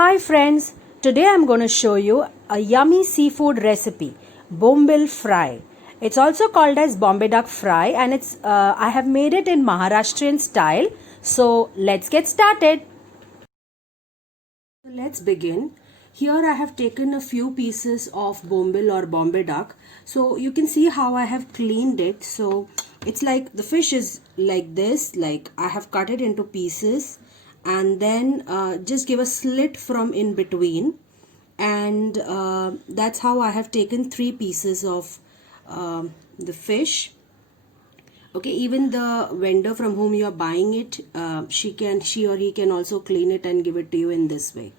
Hi friends, today I'm going to show you a yummy seafood recipe, bombil fry. It's also called as Bombay duck fry and I have made it in Maharashtrian style. So let's get started. Let's begin. Here I have taken a few pieces of bombil or Bombay duck. So you can see how I have cleaned it. So it's like the fish is like this, like I have cut it into pieces and then just give a slit from in between, and that's how I have taken three pieces of the fish. Okay, even the vendor from whom you are buying it, she or he can also clean it and give it to you in this way.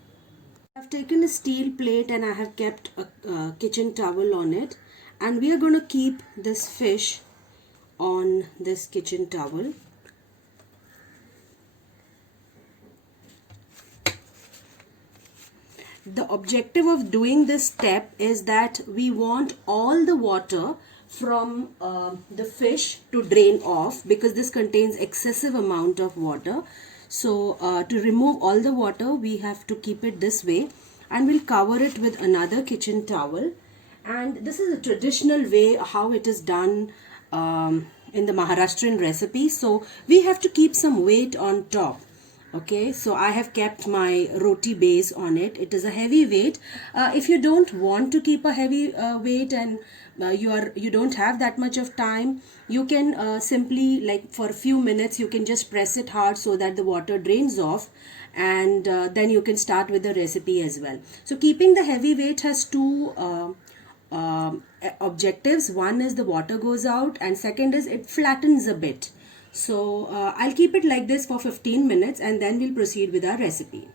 I've taken a steel plate and I have kept a kitchen towel on it, and we are going to keep this fish on this kitchen towel. The objective of doing this step is that we want all the water from the fish to drain off, because this contains excessive amount of water. So to remove all the water, we have to keep it this way, and we'll cover it with another kitchen towel. And this is a traditional way how it is done in the Maharashtrian recipe. So we have to keep some weight on top. Okay, so I have kept my roti base on it. It is a heavy weight. If you don't want to keep a heavy weight and you don't have that much of time, you can simply, like, for a few minutes you can just press it hard so that the water drains off, and then you can start with the recipe as well. So keeping the heavy weight has two objectives. One is the water goes out, and second is it flattens a bit. So I'll keep it like this for 15 minutes and then we'll proceed with our recipe.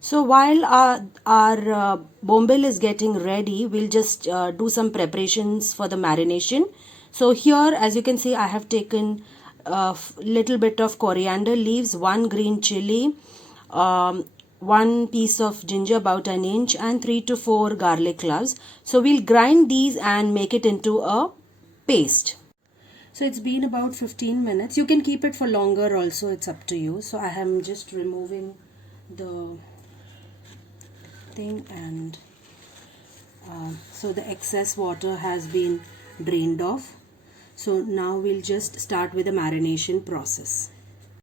So while our bombil is getting ready, we'll just do some preparations for the marination. So here, as you can see, I have taken a little bit of coriander leaves, one green chili, one piece of ginger about an inch, and 3 to 4 garlic cloves. So we'll grind these and make it into a paste. So it's been about 15 minutes. You can keep it for longer also, it's up to you. So I am just removing the thing, and so the excess water has been drained off. So now we'll just start with the marination process.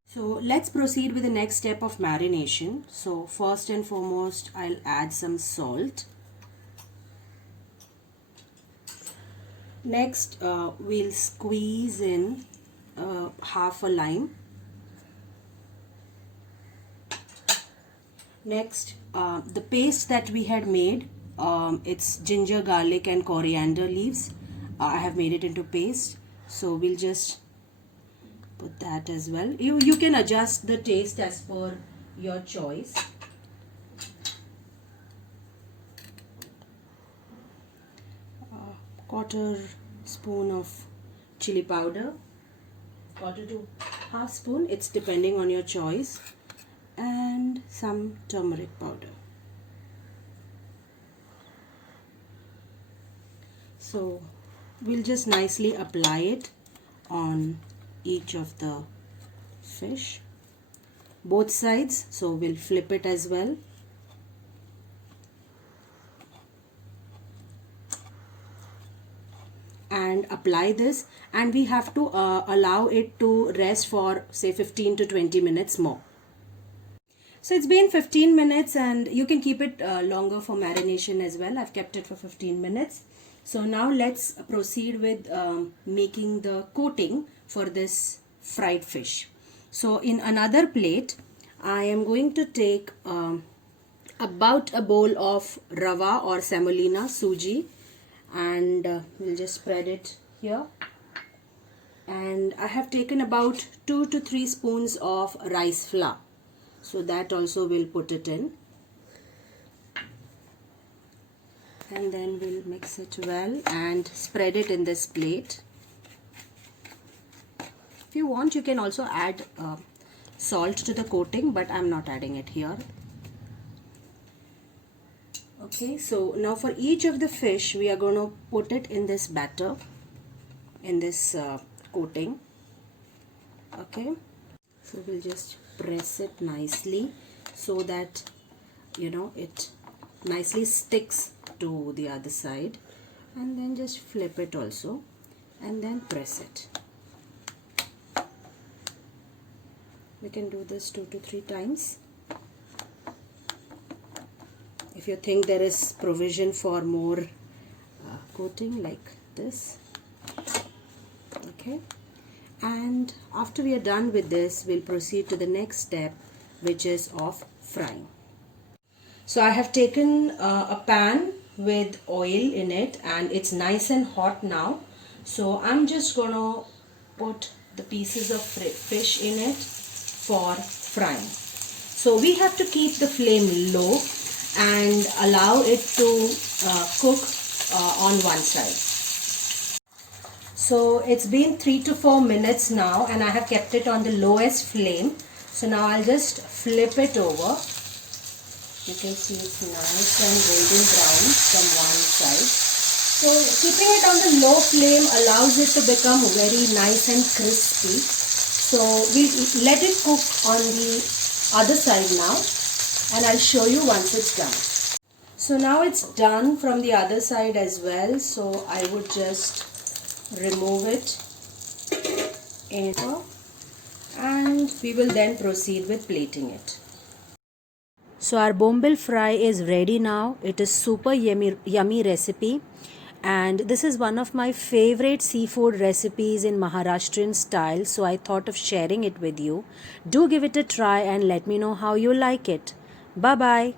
So let's proceed with the next step of marination. So first and foremost, I'll add some salt. Next, we'll squeeze in half a lime. Next, the paste that we had made, it's ginger, garlic and coriander leaves. I have made it into paste. So we'll just put that as well. You can adjust the taste as per your choice. Quarter spoon of chili powder, quarter to half spoon, it's depending on your choice, and some turmeric powder. So we'll just nicely apply it on each of the fish, both sides. So we'll flip it as well. And apply this, and we have to allow it to rest for say 15 to 20 minutes more. So it's been 15 minutes and you can keep it longer for marination as well. I've kept it for 15 minutes. So now let's proceed with making the coating for this fried fish. So in another plate, I am going to take about a bowl of rava or semolina suji, and we'll just spread it here. And I have taken about 2 to 3 spoons of rice flour, so that also we'll put it in, and then we'll mix it well and spread it in this plate. If you want, you can also add salt to the coating, but I'm not adding it here. Okay, so now for each of the fish, we are going to put it in this batter, in this coating. Okay, so we'll just press it nicely so that it nicely sticks to the other side. And then just flip it also and then press it. We can do this 2 to 3 times. If you think there is provision for more coating like this. Okay. And after we are done with this, we'll proceed to the next step, which is of frying. So I have taken a pan with oil in it and it's nice and hot now. So I'm just gonna put the pieces of fish in it for frying. So we have to keep the flame low and allow it to cook on one side. So it's been 3 to 4 minutes now and I have kept it on the lowest flame. So now I'll just flip it over. You can see it's nice and golden brown from one side. So keeping it on the low flame allows it to become very nice and crispy. So we'll let it cook on the other side now and I'll show you once it's done. So now it's done from the other side as well. So I would just remove it and we will then proceed with plating it. So our bombil fry is ready now. It is super yummy recipe. And this is one of my favorite seafood recipes in Maharashtrian style. So I thought of sharing it with you. Do give it a try and let me know how you like it. Bye bye.